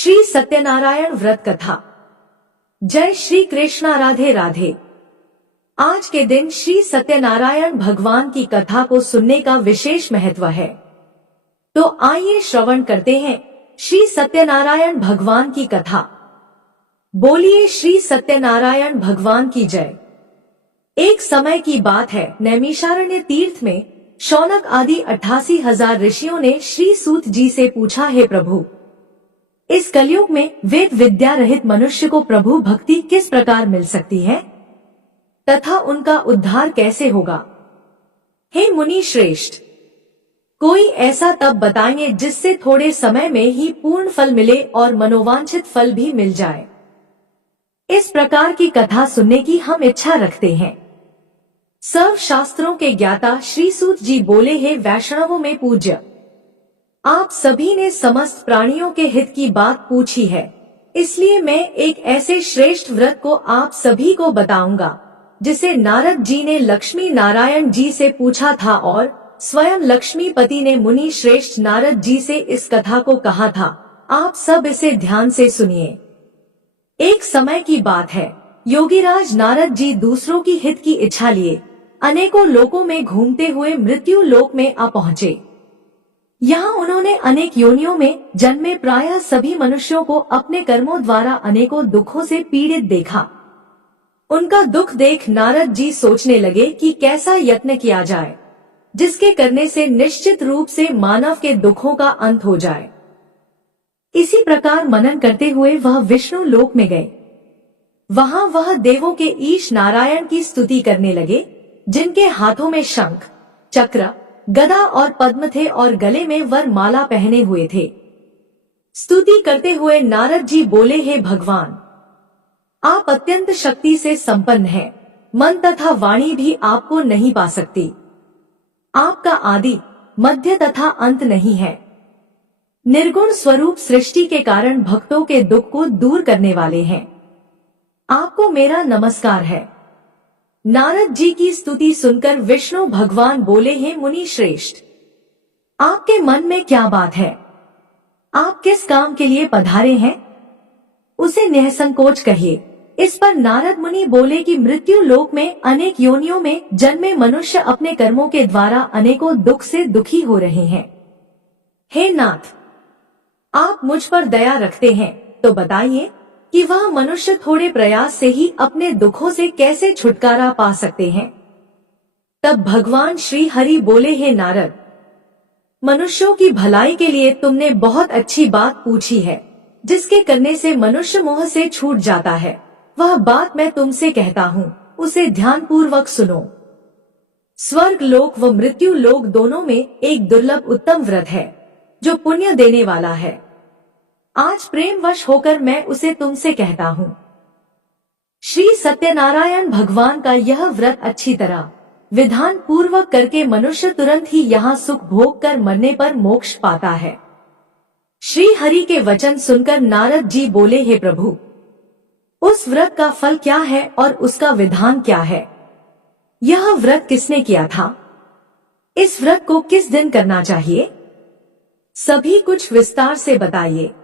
श्री सत्यनारायण व्रत कथा। जय श्री कृष्णा, राधे राधे। आज के दिन श्री सत्यनारायण भगवान की कथा को सुनने का विशेष महत्व है। तो आइए श्रवण करते हैं श्री सत्यनारायण भगवान की कथा। बोलिए श्री सत्यनारायण भगवान की जय। एक समय की बात है, नैमिषारण्य तीर्थ में शौनक आदि 88,000 ऋषियों ने श्री सूत जी से पूछा, हे प्रभु, इस कलयुग में वेद विद्या रहित मनुष्य को प्रभु भक्ति किस प्रकार मिल सकती है तथा उनका उद्धार कैसे होगा। हे मुनि श्रेष्ठ, कोई ऐसा तप बताएंगे जिससे थोड़े समय में ही पूर्ण फल मिले और मनोवांछित फल भी मिल जाए। इस प्रकार की कथा सुनने की हम इच्छा रखते हैं। सर्व शास्त्रों के ज्ञाता श्री सूत जी बोले, हे वैष्णवों में पूज्य, आप सभी ने समस्त प्राणियों के हित की बात पूछी है, इसलिए मैं एक ऐसे श्रेष्ठ व्रत को आप सभी को बताऊंगा जिसे नारद जी ने लक्ष्मी नारायण जी से पूछा था और स्वयं लक्ष्मीपति ने मुनि श्रेष्ठ नारद जी से इस कथा को कहा था। आप सब इसे ध्यान से सुनिए। एक समय की बात है, योगीराज नारद जी दूसरों की हित की इच्छा लिए अनेकों लोकों में घूमते हुए मृत्यु लोक में आ पहुँचे। यहाँ उन्होंने अनेक योनियों में जन्मे प्रायः सभी मनुष्यों को अपने कर्मों द्वारा अनेकों दुखों से पीड़ित देखा। उनका दुख देख नारद जी सोचने लगे कि कैसा यत्न किया जाए जिसके करने से निश्चित रूप से मानव के दुखों का अंत हो जाए। इसी प्रकार मनन करते हुए वह विष्णु लोक में गए। वहाँ वह देवों के ईश नारायण की स्तुति करने लगे, जिनके हाथों में शंख, चक्र, गदा और पद्म थे और गले में वर माला पहने हुए थे। स्तुति करते हुए नारद जी बोले, हे भगवान, आप अत्यंत शक्ति से संपन्न हैं, मन तथा वाणी भी आपको नहीं पा सकती। आपका आदि, मध्य तथा अंत नहीं है। निर्गुण स्वरूप सृष्टि के कारण भक्तों के दुख को दूर करने वाले हैं। आपको मेरा नमस्कार है। नारद जी की स्तुति सुनकर विष्णु भगवान बोले, हे मुनि श्रेष्ठ, आपके मन में क्या बात है? आप किस काम के लिए पधारे हैं? उसे निसंकोच कहिए। इस पर नारद मुनि बोले कि मृत्यु लोक में अनेक योनियों में जन्मे मनुष्य अपने कर्मों के द्वारा अनेकों दुख से दुखी हो रहे हैं। हे नाथ, आप मुझ पर दया रखते हैं तो बताइए कि वह मनुष्य थोड़े प्रयास से ही अपने दुखों से कैसे छुटकारा पा सकते हैं। तब भगवान श्री हरि बोले, हे नारद, मनुष्यों की भलाई के लिए तुमने बहुत अच्छी बात पूछी है, जिसके करने से मनुष्य मोह से छूट जाता है। वह बात मैं तुमसे कहता हूँ, उसे ध्यान पूर्वक सुनो। स्वर्ग लोक व मृत्यु लोक दोनों में एक दुर्लभ उत्तम व्रत है जो पुण्य देने वाला है। आज प्रेमवश होकर मैं उसे तुमसे कहता हूँ। श्री सत्यनारायण भगवान का यह व्रत अच्छी तरह विधान पूर्वक करके मनुष्य तुरंत ही यहाँ सुख भोग कर मरने पर मोक्ष पाता है। श्री हरि के वचन सुनकर नारद जी बोले, हे प्रभु, उस व्रत का फल क्या है और उसका विधान क्या है? यह व्रत किसने किया था? इस व्रत को किस दिन करना चाहिए? सभी कुछ विस्तार से बताइए।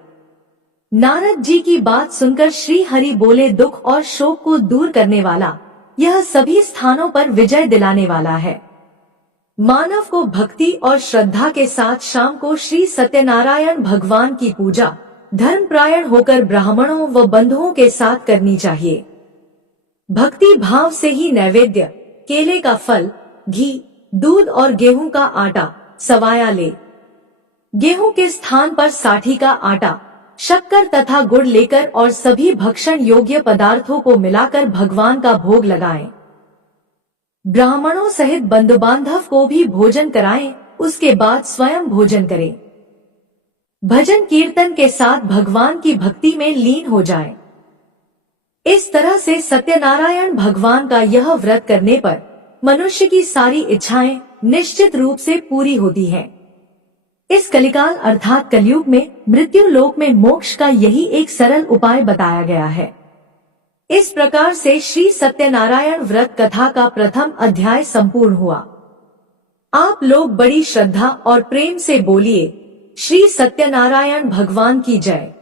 नारद जी की बात सुनकर श्री हरि बोले, दुख और शोक को दूर करने वाला, यह सभी स्थानों पर विजय दिलाने वाला है। मानव को भक्ति और श्रद्धा के साथ शाम को श्री सत्यनारायण भगवान की पूजा धर्मपरायण होकर ब्राह्मणों व बंधुओं के साथ करनी चाहिए। भक्ति भाव से ही नैवेद्य, केले का फल, घी, दूध और गेहूं का आटा सवाया ले। गेहूं के स्थान पर साठी का आटा, शक्कर तथा गुड़ लेकर और सभी भक्षण योग्य पदार्थों को मिलाकर भगवान का भोग लगाएं। ब्राह्मणों सहित बंधु बांधव को भी भोजन कराएं, उसके बाद स्वयं भोजन करें। भजन कीर्तन के साथ भगवान की भक्ति में लीन हो जाएं। इस तरह से सत्यनारायण भगवान का यह व्रत करने पर मनुष्य की सारी इच्छाएं निश्चित रूप से पूरी होती हैं। इस कलिकाल अर्थात कलयुग में मृत्यु लोक में मोक्ष का यही एक सरल उपाय बताया गया है। इस प्रकार से श्री सत्यनारायण व्रत कथा का प्रथम अध्याय संपूर्ण हुआ। आप लोग बड़ी श्रद्धा और प्रेम से बोलिए, श्री सत्यनारायण भगवान की जय।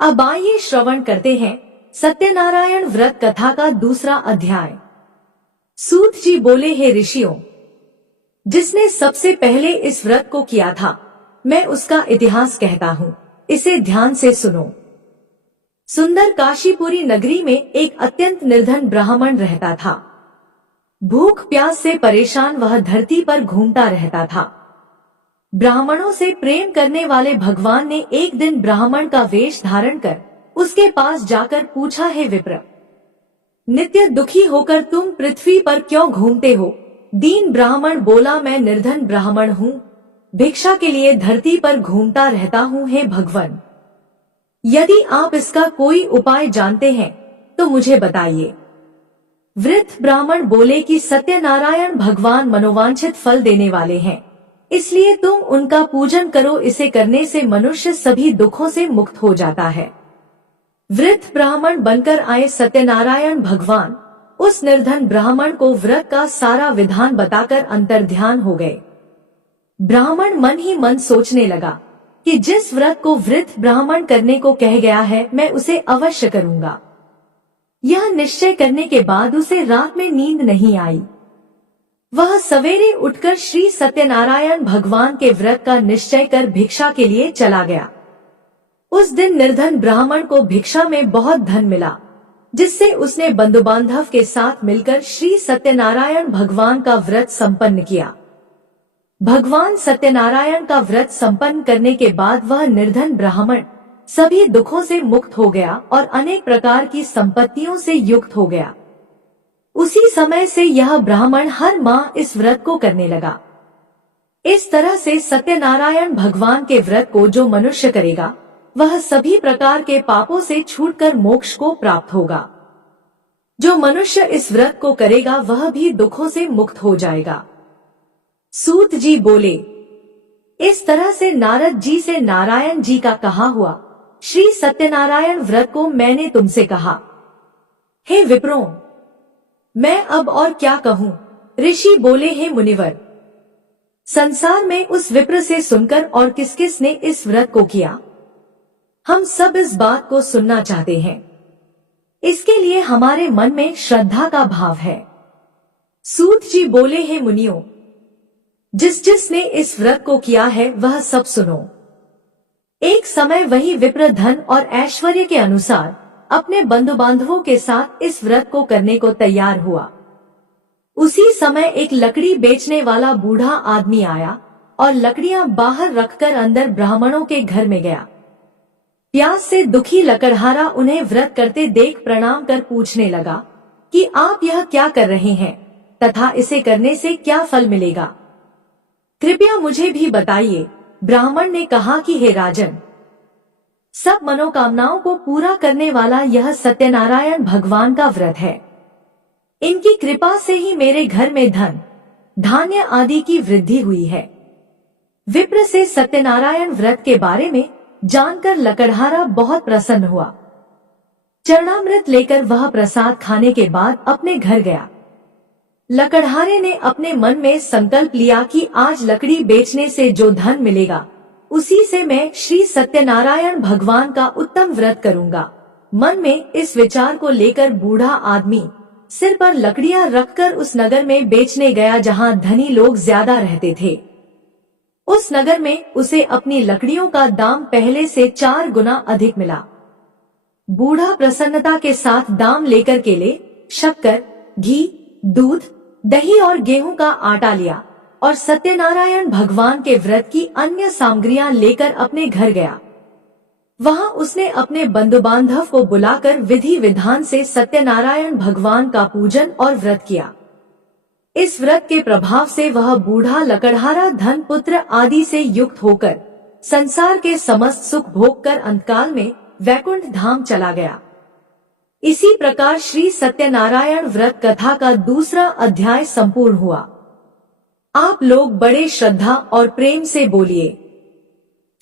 अब आइए श्रवण करते हैं सत्यनारायण व्रत कथा का दूसरा अध्याय। सूत जी बोले, हे ऋषियों, जिसने सबसे पहले इस व्रत को किया था, मैं उसका इतिहास कहता हूँ, इसे ध्यान से सुनो। सुंदर काशीपुरी नगरी में एक अत्यंत निर्धन ब्राह्मण रहता था। भूख प्यास से परेशान वह धरती पर घूमता रहता था। ब्राह्मणों से प्रेम करने वाले भगवान ने एक दिन ब्राह्मण का वेश धारण कर उसके पास जाकर पूछा, हे विप्र, नित्य दुखी होकर तुम पृथ्वी पर क्यों घूमते हो? दीन ब्राह्मण बोला, मैं निर्धन ब्राह्मण हूँ, भिक्षा के लिए धरती पर घूमता रहता हूँ। हे भगवान, यदि आप इसका कोई उपाय जानते हैं तो मुझे बताइए। वृद्ध ब्राह्मण बोले कि सत्यनारायण भगवान मनोवांछित फल देने वाले हैं, इसलिए तुम उनका पूजन करो, इसे करने से मनुष्य सभी दुखों से मुक्त हो जाता है। वृद्ध ब्राह्मण बनकर आए सत्यनारायण भगवान उस निर्धन ब्राह्मण को व्रत का सारा विधान बताकर अंतर्ध्यान हो गए। ब्राह्मण मन ही मन सोचने लगा कि जिस व्रत को वृद्ध ब्राह्मण करने को कह गया है, मैं उसे अवश्य करूंगा। यह निश्चय करने के बाद उसे रात में नींद नहीं आई। वह सवेरे उठकर श्री सत्यनारायण भगवान के व्रत का निश्चय कर भिक्षा के लिए चला गया। उस दिन निर्धन ब्राह्मण को भिक्षा में बहुत धन मिला, जिससे उसने बंधु बांधव के साथ मिलकर श्री सत्यनारायण भगवान का व्रत संपन्न किया। भगवान सत्यनारायण का व्रत संपन्न करने के बाद वह निर्धन ब्राह्मण सभी दुखों से मुक्त हो गया और अनेक प्रकार की संपत्तियों से युक्त हो गया। उसी समय से यह ब्राह्मण हर माह इस व्रत को करने लगा। इस तरह से सत्यनारायण भगवान के व्रत को जो मनुष्य करेगा, वह सभी प्रकार के पापों से छूटकर मोक्ष को प्राप्त होगा। जो मनुष्य इस व्रत को करेगा वह भी दुखों से मुक्त हो जाएगा। सूत जी बोले, इस तरह से नारद जी से नारायण जी का कहा हुआ श्री सत्यनारायण व्रत को मैंने तुमसे कहा। हे विप्रों, मैं अब और क्या कहूँ? ऋषि बोले, हे मुनिवर, संसार में उस विप्र से सुनकर और किस किस ने इस व्रत को किया, हम सब इस बात को सुनना चाहते हैं। इसके लिए हमारे मन में श्रद्धा का भाव है। सूत जी बोले, हे मुनियों, जिस जिसने इस व्रत को किया है वह सब सुनो। एक समय वही विप्र धन और ऐश्वर्य के अनुसार अपने बंधु बांधवों के साथ इस व्रत को करने को तैयार हुआ। उसी समय एक लकड़ी बेचने वाला बूढ़ा आदमी आया और लकड़ियां बाहर रखकर अंदर ब्राह्मणों के घर में गया। प्यास से दुखी लकड़हारा उन्हें व्रत करते देख प्रणाम कर पूछने लगा कि आप यह क्या कर रहे हैं तथा इसे करने से क्या फल मिलेगा, कृपया मुझे भी बताइए। ब्राह्मण ने कहा कि हे राजन, सब मनोकामनाओं को पूरा करने वाला यह सत्यनारायण भगवान का व्रत है। इनकी कृपा से ही मेरे घर में धन धान्य आदि की वृद्धि हुई है। विप्र से सत्यनारायण व्रत के बारे में जानकर लकड़हारा बहुत प्रसन्न हुआ। चरणामृत लेकर वह प्रसाद खाने के बाद अपने घर गया। लकड़हारे ने अपने मन में संकल्प लिया कि आज लकड़ी बेचने से जो धन मिलेगा उसी से मैं श्री सत्यनारायण भगवान का उत्तम व्रत करूंगा। मन में इस विचार को लेकर बूढ़ा आदमी सिर पर लकड़ियां रखकर उस नगर में बेचने गया जहां धनी लोग ज्यादा रहते थे। उस नगर में उसे अपनी लकड़ियों का दाम पहले से 4 गुना अधिक मिला। बूढ़ा प्रसन्नता के साथ दाम लेकर केले, शक्कर, घी, दूध, दही और गेहूं का आटा लिया और सत्यनारायण भगवान के व्रत की अन्य सामग्रियां लेकर अपने घर गया। वहां उसने अपने बंधु बांधव को बुलाकर विधि विधान से सत्यनारायण भगवान का पूजन और व्रत किया। इस व्रत के प्रभाव से वह बूढ़ा लकड़हारा धन पुत्र आदि से युक्त होकर संसार के समस्त सुख भोग कर अंतकाल में वैकुंठ धाम चला गया। इसी प्रकार श्री सत्यनारायण व्रत कथा का दूसरा अध्याय संपूर्ण हुआ। आप लोग बड़े श्रद्धा और प्रेम से बोलिए,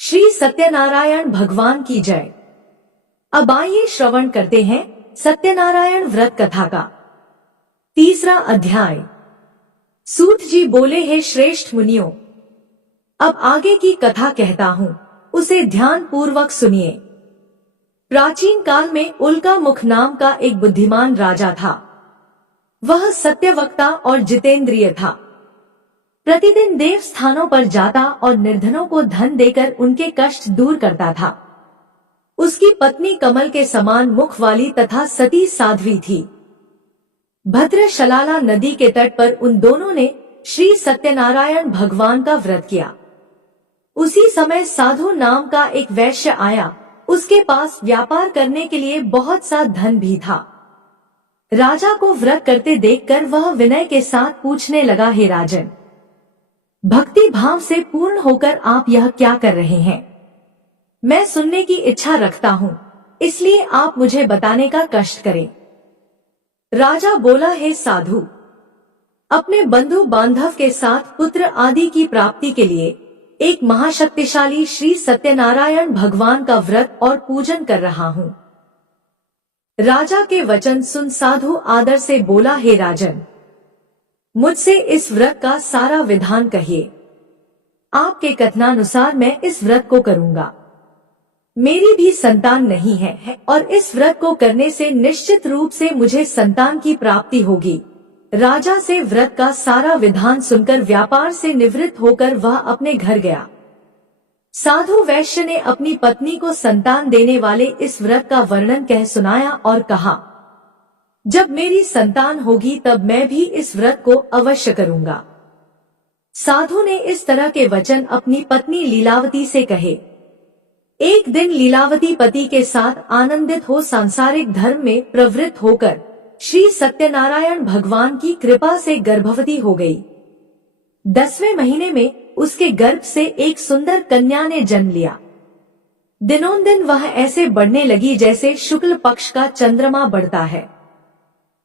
श्री सत्यनारायण भगवान की जय। अब आइए श्रवण करते हैं सत्यनारायण व्रत कथा का तीसरा अध्याय। सूत जी बोले, हे श्रेष्ठ मुनियों, अब आगे की कथा कहता हूँ, उसे ध्यान पूर्वक सुनिए। प्राचीन काल में उल्का मुख नाम का एक बुद्धिमान राजा था। वह सत्यवक्ता और जितेंद्रिय था। प्रतिदिन देव स्थानों पर जाता और निर्धनों को धन देकर उनके कष्ट दूर करता था। उसकी पत्नी कमल के समान मुख वाली तथा सती साध्वी थी। भद्रशलाला नदी के तट पर उन दोनों ने श्री सत्यनारायण भगवान का व्रत किया। उसी समय साधु नाम का एक वैश्य आया। उसके पास व्यापार करने के लिए बहुत सा धन भी था। राजा को व्रत करते देखकर वह विनय के साथ पूछने लगा, हे राजन, भक्ति भाव से पूर्ण होकर आप यह क्या कर रहे हैं? मैं सुनने की इच्छा रखता हूँ, इसलिए आप मुझे बताने का कष्ट करें। राजा बोला, हे साधु, अपने बंधु बांधव के साथ पुत्र आदि की प्राप्ति के लिए एक महाशक्तिशाली श्री सत्यनारायण भगवान का व्रत और पूजन कर रहा हूँ। राजा के वचन सुन साधु आदर से बोला, हे राजन, मुझसे इस व्रत का सारा विधान कहिए। आपके कथनानुसार मैं इस व्रत को करूँगा। मेरी भी संतान नहीं है और इस व्रत को करने से निश्चित रूप से मुझे संतान की प्राप्ति होगी। राजा से व्रत का सारा विधान सुनकर व्यापार से निवृत्त होकर वह अपने घर गया। साधु वैश्य ने अपनी पत्नी को संतान देने वाले इस व्रत का वर्णन कह सुनाया और कहा, जब मेरी संतान होगी तब मैं भी इस व्रत को अवश्य करूंगा। साधु ने इस तरह के वचन अपनी पत्नी लीलावती से कहे। एक दिन लीलावती पति के साथ आनंदित हो सांसारिक धर्म में प्रवृत्त होकर श्री सत्यनारायण भगवान की कृपा से गर्भवती हो गई। 10वें महीने में उसके गर्भ से एक सुंदर कन्या ने जन्म लिया। दिनोंदिन वह ऐसे बढ़ने लगी जैसे शुक्ल पक्ष का चंद्रमा बढ़ता है।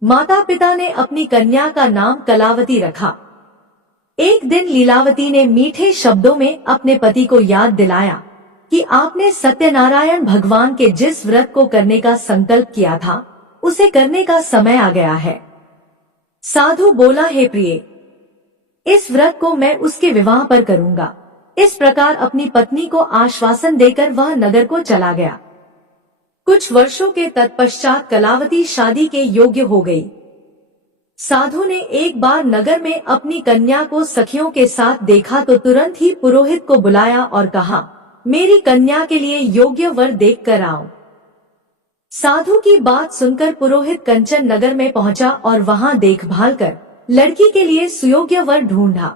माता पिता ने अपनी कन्या का नाम कलावती रखा। एक दिन लीलावती ने मीठे शब्दों में अपने पति को याद दिलाया कि आपने सत्यनारायण भगवान के जिस व्रत को करने का संकल्प किया था उसे करने का समय आ गया है। साधु बोला, हे प्रिय, इस व्रत को मैं उसके विवाह पर करूंगा। इस प्रकार अपनी पत्नी को आश्वासन देकर वह नगर को चला गया। कुछ वर्षों के तत्पश्चात कलावती शादी के योग्य हो गई। साधु ने एक बार नगर में अपनी कन्या को सखियों के साथ देखा तो तुरंत ही पुरोहित को बुलाया और कहा, मेरी कन्या के लिए योग्य वर देख कर आओ। साधु की बात सुनकर पुरोहित कंचन नगर में पहुंचा और वहां देखभाल कर लड़की के लिए सुयोग्य वर ढूंढा।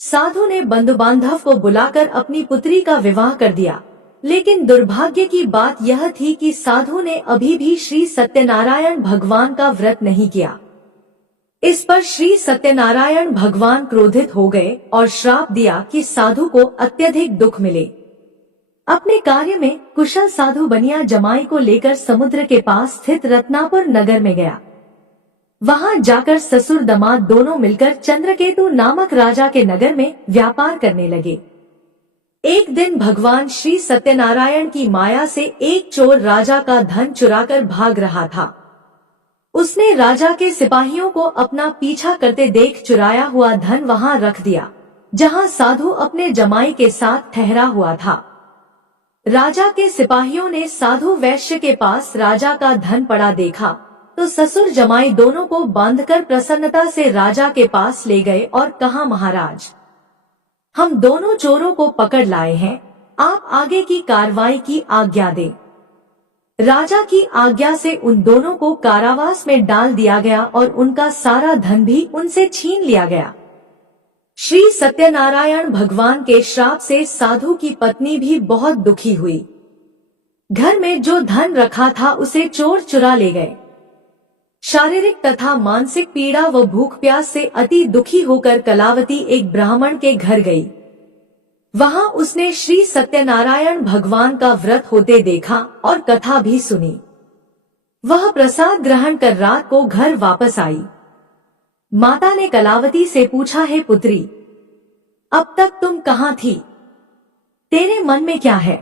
साधु ने बंधु बांधव को बुलाकर अपनी पुत्री का विवाह कर दिया, लेकिन दुर्भाग्य की बात यह थी कि साधु ने अभी भी श्री सत्यनारायण भगवान का व्रत नहीं किया। इस पर श्री सत्यनारायण भगवान क्रोधित हो गए और श्राप दिया कि साधु को अत्यधिक दुख मिले। अपने कार्य में कुशल साधु बनिया जमाई को लेकर समुद्र के पास स्थित रत्नापुर नगर में गया। वहां जाकर ससुर दामाद दोनों मिलकर चंद्रकेतु नामक राजा के नगर में व्यापार करने लगे। एक दिन भगवान श्री सत्यनारायण की माया से एक चोर राजा का धन चुराकर भाग रहा था। उसने राजा के सिपाहियों को अपना पीछा करते देख चुराया हुआ धन वहां रख दिया, जहां साधु अपने जमाई के साथ ठहरा हुआ था। राजा के सिपाहियों ने साधु वैश्य के पास राजा का धन पड़ा देखा तो ससुर जमाई दोनों को बांधकर प्रसन्नता से राजा के पास ले गए और कहा, महाराज, हम दोनों चोरों को पकड़ लाए हैं, आप आगे की कार्रवाई की आज्ञा दें। राजा की आज्ञा से उन दोनों को कारावास में डाल दिया गया और उनका सारा धन भी उनसे छीन लिया गया। श्री सत्यनारायण भगवान के श्राप से साधु की पत्नी भी बहुत दुखी हुई। घर में जो धन रखा था उसे चोर चुरा ले गए। शारीरिक तथा मानसिक पीड़ा व भूख प्यास से अति दुखी होकर कलावती एक ब्राह्मण के घर गई। वहां उसने श्री सत्यनारायण भगवान का व्रत होते देखा और कथा भी सुनी। वह प्रसाद ग्रहण कर रात को घर वापस आई। माता ने कलावती से पूछा, हे पुत्री, अब तक तुम कहाँ थी? तेरे मन में क्या है?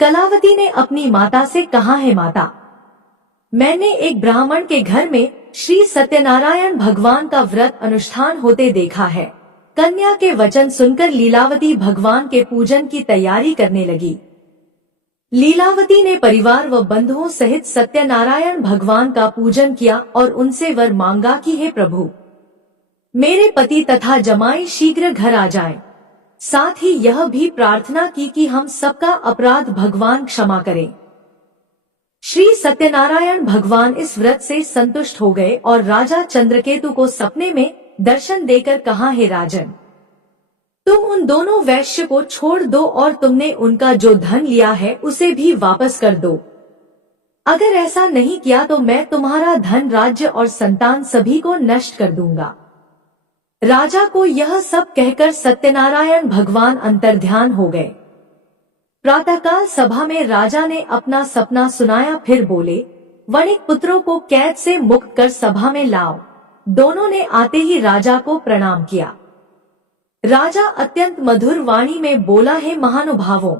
कलावती ने अपनी माता से कहा, है माता, मैंने एक ब्राह्मण के घर में श्री सत्यनारायण भगवान का व्रत अनुष्ठान होते देखा है। कन्या के वचन सुनकर लीलावती भगवान के पूजन की तैयारी करने लगी। लीलावती ने परिवार व बंधुओं सहित सत्यनारायण भगवान का पूजन किया और उनसे वर मांगा कि हे प्रभु, मेरे पति तथा जमाई शीघ्र घर आ जाएं। साथ ही यह भी प्रार्थना की कि हम सबका अपराध भगवान क्षमा करें। श्री सत्यनारायण भगवान इस व्रत से संतुष्ट हो गए और राजा चंद्रकेतु को सपने में दर्शन देकर कहा, हे राजन, तुम उन दोनों वैश्य को छोड़ दो और तुमने उनका जो धन लिया है उसे भी वापस कर दो। अगर ऐसा नहीं किया तो मैं तुम्हारा धन, राज्य और संतान सभी को नष्ट कर दूंगा। राजा को यह सब कहकर सत्यनारायण भगवान अंतर्ध्यान हो गए। प्रातःकाल सभा में राजा ने अपना सपना सुनाया, फिर बोले, वणिक पुत्रों को कैद से मुक्त कर सभा में लाओ। दोनों ने आते ही राजा को प्रणाम किया। राजा अत्यंत मधुर वाणी में बोला, हे महानुभावों,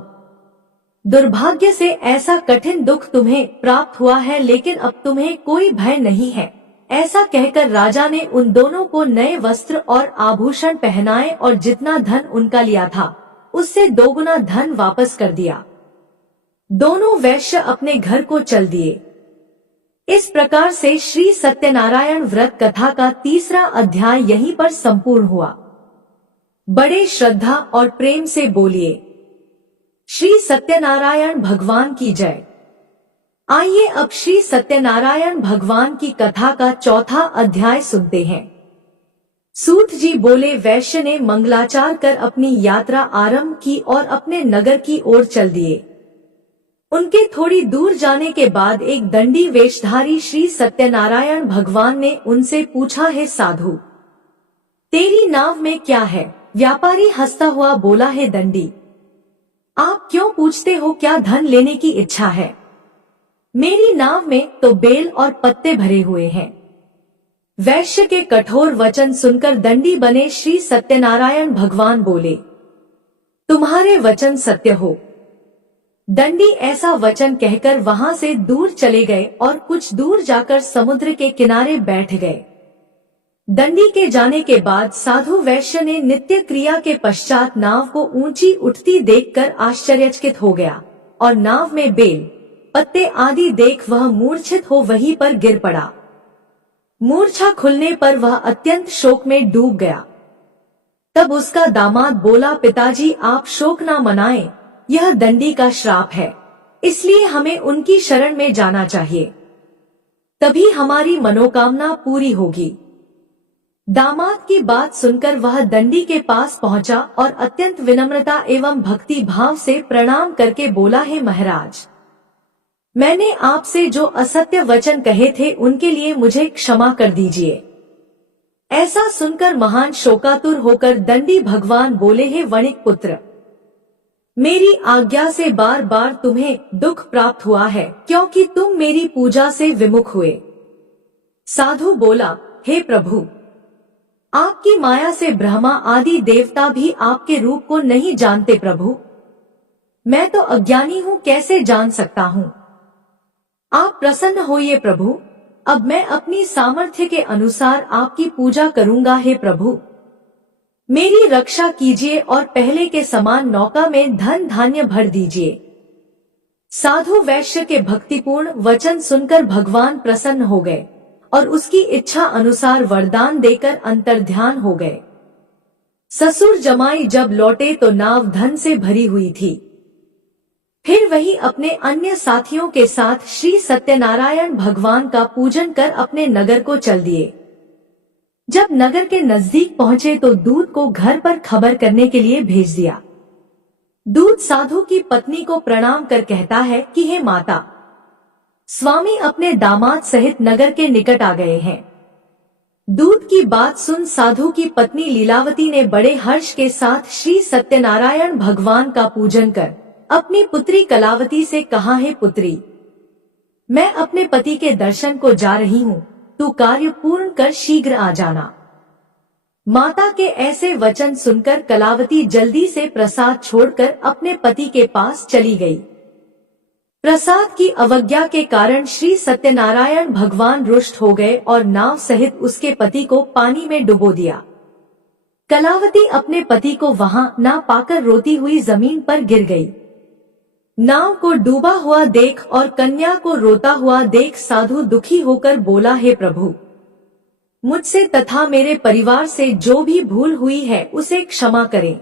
दुर्भाग्य से ऐसा कठिन दुख तुम्हें प्राप्त हुआ है, लेकिन अब तुम्हें कोई भय नहीं है। ऐसा कहकर राजा ने उन दोनों को नए वस्त्र और आभूषण पहनाए और जितना धन उनका लिया था उससे दोगुना धन वापस कर दिया। दोनों वैश्य अपने घर को चल दिए। इस प्रकार से श्री सत्यनारायण व्रत कथा का तीसरा अध्याय यहीं पर संपूर्ण हुआ। बड़े श्रद्धा और प्रेम से बोलिए, श्री सत्यनारायण भगवान की जय। आइए अब श्री सत्यनारायण भगवान की कथा का चौथा अध्याय सुनते हैं। सूत जी बोले, वैश्य ने मंगलाचार कर अपनी यात्रा आरंभ की और अपने नगर की ओर चल दिए। उनके थोड़ी दूर जाने के बाद एक दंडी वेशधारी श्री सत्यनारायण भगवान ने उनसे पूछा, हे साधु, तेरी नाव में क्या है? व्यापारी हंसता हुआ बोला, हे दंडी, आप क्यों पूछते हो? क्या धन लेने की इच्छा है? मेरी नाव में तो बेल और पत्ते भरे हुए हैं। वैश्य के कठोर वचन सुनकर दंडी बने श्री सत्यनारायण भगवान बोले, तुम्हारे वचन सत्य हो। दंडी ऐसा वचन कहकर वहां से दूर चले गए और कुछ दूर जाकर समुद्र के किनारे बैठ गए। दंडी के जाने के बाद साधु वैश्य ने नित्य क्रिया के पश्चात नाव को ऊंची उठती देखकर आश्चर्यचकित हो गया और नाव में बेल पत्ते आदि देख वह मूर्छित हो वहीं पर गिर पड़ा। मूर्छा खुलने पर वह अत्यंत शोक में डूब गया। तब उसका दामाद बोला, पिताजी आप शोक ना मनाएं, यह दंडी का श्राप है, इसलिए हमें उनकी शरण में जाना चाहिए, तभी हमारी मनोकामना पूरी होगी। दामाद की बात सुनकर वह दंडी के पास पहुंचा और अत्यंत विनम्रता एवं भक्ति भाव से प्रणाम करके बोला, हे महाराज, मैंने आपसे जो असत्य वचन कहे थे उनके लिए मुझे क्षमा कर दीजिए। ऐसा सुनकर महान शोकातुर होकर दंडी भगवान बोले, हे वणिक पुत्र, मेरी आज्ञा से बार बार तुम्हें दुख प्राप्त हुआ है क्योंकि तुम मेरी पूजा से विमुख हुए। साधु बोला, हे प्रभु, आपकी माया से ब्रह्मा आदि देवता भी आपके रूप को नहीं जानते। प्रभु, मैं तो अज्ञानी हूँ, कैसे जान सकता हूँ? आप प्रसन्न होइए प्रभु, अब मैं अपनी सामर्थ्य के अनुसार आपकी पूजा करूंगा। हे प्रभु, मेरी रक्षा कीजिए और पहले के समान नौका में धन धान्य भर दीजिए। साधु वैश्य के भक्तिपूर्ण वचन सुनकर भगवान प्रसन्न हो गए और उसकी इच्छा अनुसार वरदान देकर अंतर्ध्यान हो गए। ससुर जमाई जब लौटे तो नाव धन से भरी हुई थी। फिर वही अपने अन्य साथियों के साथ श्री सत्यनारायण भगवान का पूजन कर अपने नगर को चल दिए। जब नगर के नजदीक पहुंचे तो दूत को घर पर खबर करने के लिए भेज दिया। दूत साधु की पत्नी को प्रणाम कर कहता है कि हे माता, स्वामी अपने दामाद सहित नगर के निकट आ गए हैं। दूत की बात सुन साधु की पत्नी लीलावती ने बड़े हर्ष के साथ श्री सत्यनारायण भगवान का पूजन कर अपनी पुत्री कलावती से कहा, हे पुत्री, मैं अपने पति के दर्शन को जा रही हूँ, तू कार्य पूर्ण कर शीघ्र आ जाना। माता के ऐसे वचन सुनकर कलावती जल्दी से प्रसाद छोड़कर अपने पति के पास चली गई। प्रसाद की अवज्ञा के कारण श्री सत्यनारायण भगवान रुष्ट हो गए और नाव सहित उसके पति को पानी में डुबो दिया। कलावती अपने पति को वहां ना पाकर रोती हुई जमीन पर गिर गई। नाव को डूबा हुआ देख और कन्या को रोता हुआ देख साधु दुखी होकर बोला, हे प्रभु, मुझसे तथा मेरे परिवार से जो भी भूल हुई है उसे क्षमा करें।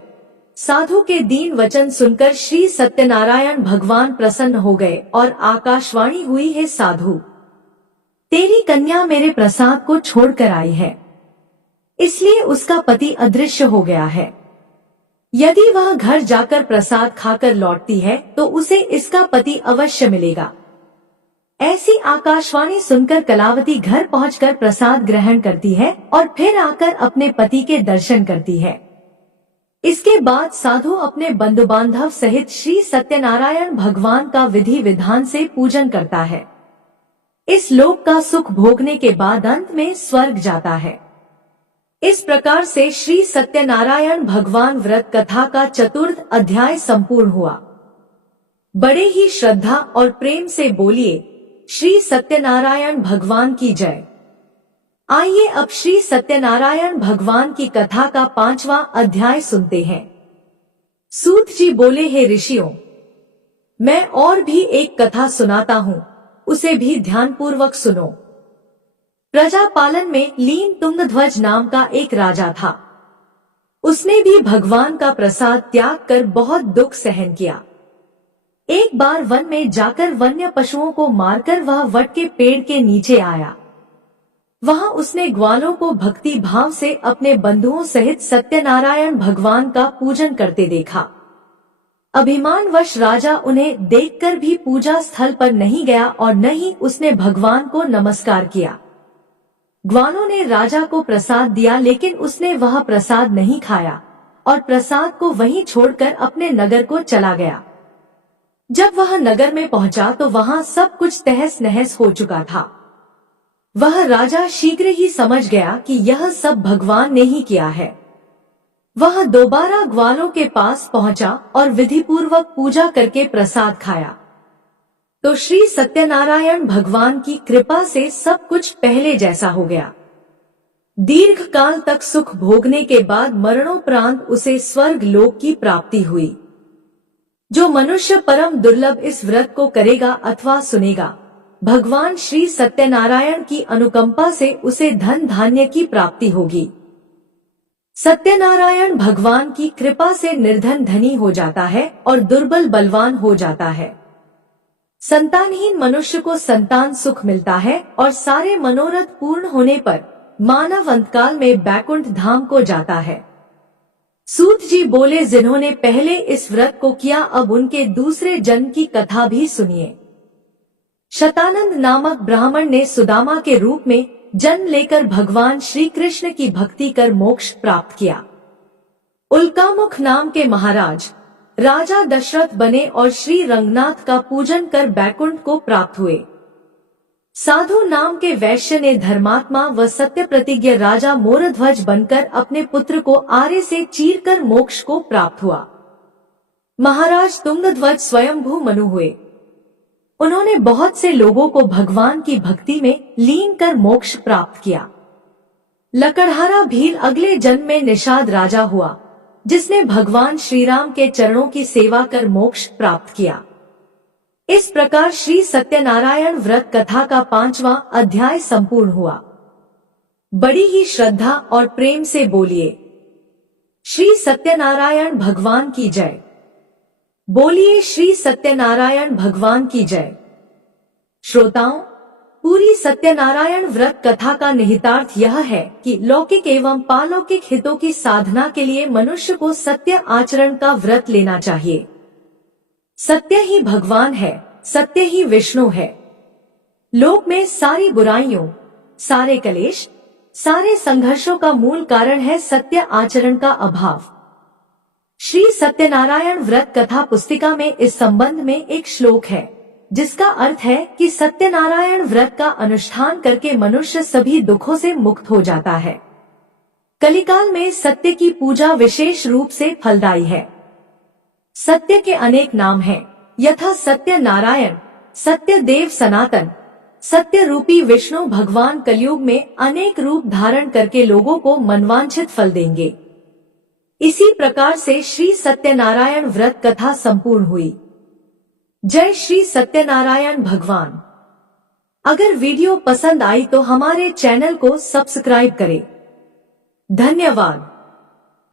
साधु के दीन वचन सुनकर श्री सत्यनारायण भगवान प्रसन्न हो गए और आकाशवाणी हुई, हे साधु, तेरी कन्या मेरे प्रसाद को छोड़कर आई है, इसलिए उसका पति अदृश्य हो गया है। यदि वह घर जाकर प्रसाद खाकर लौटती है तो उसे इसका पति अवश्य मिलेगा। ऐसी आकाशवाणी सुनकर कलावती घर पहुंचकर प्रसाद ग्रहण करती है और फिर आकर अपने पति के दर्शन करती है। इसके बाद साधु अपने बंधु बांधव सहित श्री सत्यनारायण भगवान का विधि विधान से पूजन करता है। इस लोक का सुख भोगने के बाद अंत में स्वर्ग जाता है। इस प्रकार से श्री सत्यनारायण भगवान व्रत कथा का चतुर्थ अध्याय संपूर्ण हुआ। बड़े ही श्रद्धा और प्रेम से बोलिए, श्री सत्यनारायण भगवान की जय। आइए अब श्री सत्यनारायण भगवान की कथा का 5वां अध्याय सुनते हैं। सूत जी बोले, हे ऋषियों, मैं और भी एक कथा सुनाता हूँ, उसे भी ध्यानपूर्वक सुनो। प्रजापालन में लीन तुंगध्वज नाम का एक राजा था। उसने भी भगवान का प्रसाद त्याग कर बहुत दुख सहन किया। एक बार वन में जाकर वन्य पशुओं को मारकर वह वट के पेड़ के नीचे आया। वहां उसने ग्वालों को भक्ति भाव से अपने बंधुओं सहित सत्यनारायण भगवान का पूजन करते देखा। अभिमानवश राजा उन्हें देखकर भी पूजा स्थल पर नहीं गया और न ही उसने भगवान को नमस्कार किया। ग्वालों ने राजा को प्रसाद दिया, लेकिन उसने वह प्रसाद नहीं खाया और प्रसाद को वहीं छोड़कर अपने नगर को चला गया। जब वह नगर में पहुंचा तो वहां सब कुछ तहस नहस हो चुका था। वह राजा शीघ्र ही समझ गया कि यह सब भगवान ने ही किया है। वह दोबारा ग्वालों के पास पहुंचा और विधिपूर्वक पूजा करके प्रसाद खाया तो श्री सत्यनारायण भगवान की कृपा से सब कुछ पहले जैसा हो गया। दीर्घ काल तक सुख भोगने के बाद मरणोपरांत उसे स्वर्ग लोक की प्राप्ति हुई। जो मनुष्य परम दुर्लभ इस व्रत को करेगा अथवा सुनेगा, भगवान श्री सत्यनारायण की अनुकंपा से उसे धन धान्य की प्राप्ति होगी। सत्यनारायण भगवान की कृपा से निर्धन धनी हो जाता है और दुर्बल बलवान हो जाता है। संतानहीन मनुष्य को संतान सुख मिलता है और सारे मनोरथ पूर्ण होने पर मानव अंतकाल में बैकुंठ धाम को जाता है। सूत जी बोले, जिन्होंने पहले इस व्रत को किया अब उनके दूसरे जन्म की कथा भी सुनिए। शतानंद नामक ब्राह्मण ने सुदामा के रूप में जन्म लेकर भगवान श्री कृष्ण की भक्ति कर मोक्ष प्राप्त किया। उल्कामुख नाम के महाराज राजा दशरथ बने और श्री रंगनाथ का पूजन कर बैकुंठ को प्राप्त हुए। साधु नाम के वैश्य ने धर्मात्मा व सत्य प्रतिज्ञ राजा मोरध्वज बनकर अपने पुत्र को आरे से चीरकर मोक्ष को प्राप्त हुआ। महाराज तुंगध्वज स्वयंभू मनु हुए। उन्होंने बहुत से लोगों को भगवान की भक्ति में लीन कर मोक्ष प्राप्त किया। लकड़हारा भील अगले जन्म में निषाद राजा हुआ, जिसने भगवान श्री राम के चरणों की सेवा कर मोक्ष प्राप्त किया। इस प्रकार श्री सत्यनारायण व्रत कथा का 5वां अध्याय संपूर्ण हुआ। बड़ी ही श्रद्धा और प्रेम से बोलिए, श्री सत्यनारायण भगवान की जय। बोलिए, श्री सत्यनारायण भगवान की जय। श्रोताओं, पूरी सत्यनारायण व्रत कथा का निहितार्थ यह है कि लौकिक एवं पालौकिक हितों की साधना के लिए मनुष्य को सत्य आचरण का व्रत लेना चाहिए। सत्य ही भगवान है, सत्य ही विष्णु है। लोक में सारी बुराइयों, सारे कलेश, सारे संघर्षों का मूल कारण है सत्य आचरण का अभाव। श्री सत्यनारायण व्रत कथा पुस्तिका में इस संबंध में एक श्लोक है, जिसका अर्थ है कि सत्यनारायण व्रत का अनुष्ठान करके मनुष्य सभी दुखों से मुक्त हो जाता है। कलिकाल में सत्य की पूजा विशेष रूप से फलदायी है। सत्य के अनेक नाम हैं, यथा सत्य नारायण, सत्य देव सनातन, सत्य रूपी विष्णु भगवान कलयुग में अनेक रूप धारण करके लोगों को मनवांछित फल देंगे। इसी प्रकार से श्री सत्यनारायण व्रत कथा संपूर्ण हुई। जय श्री सत्यनारायण भगवान। अगर वीडियो पसंद आई तो हमारे चैनल को सब्सक्राइब करें। धन्यवाद।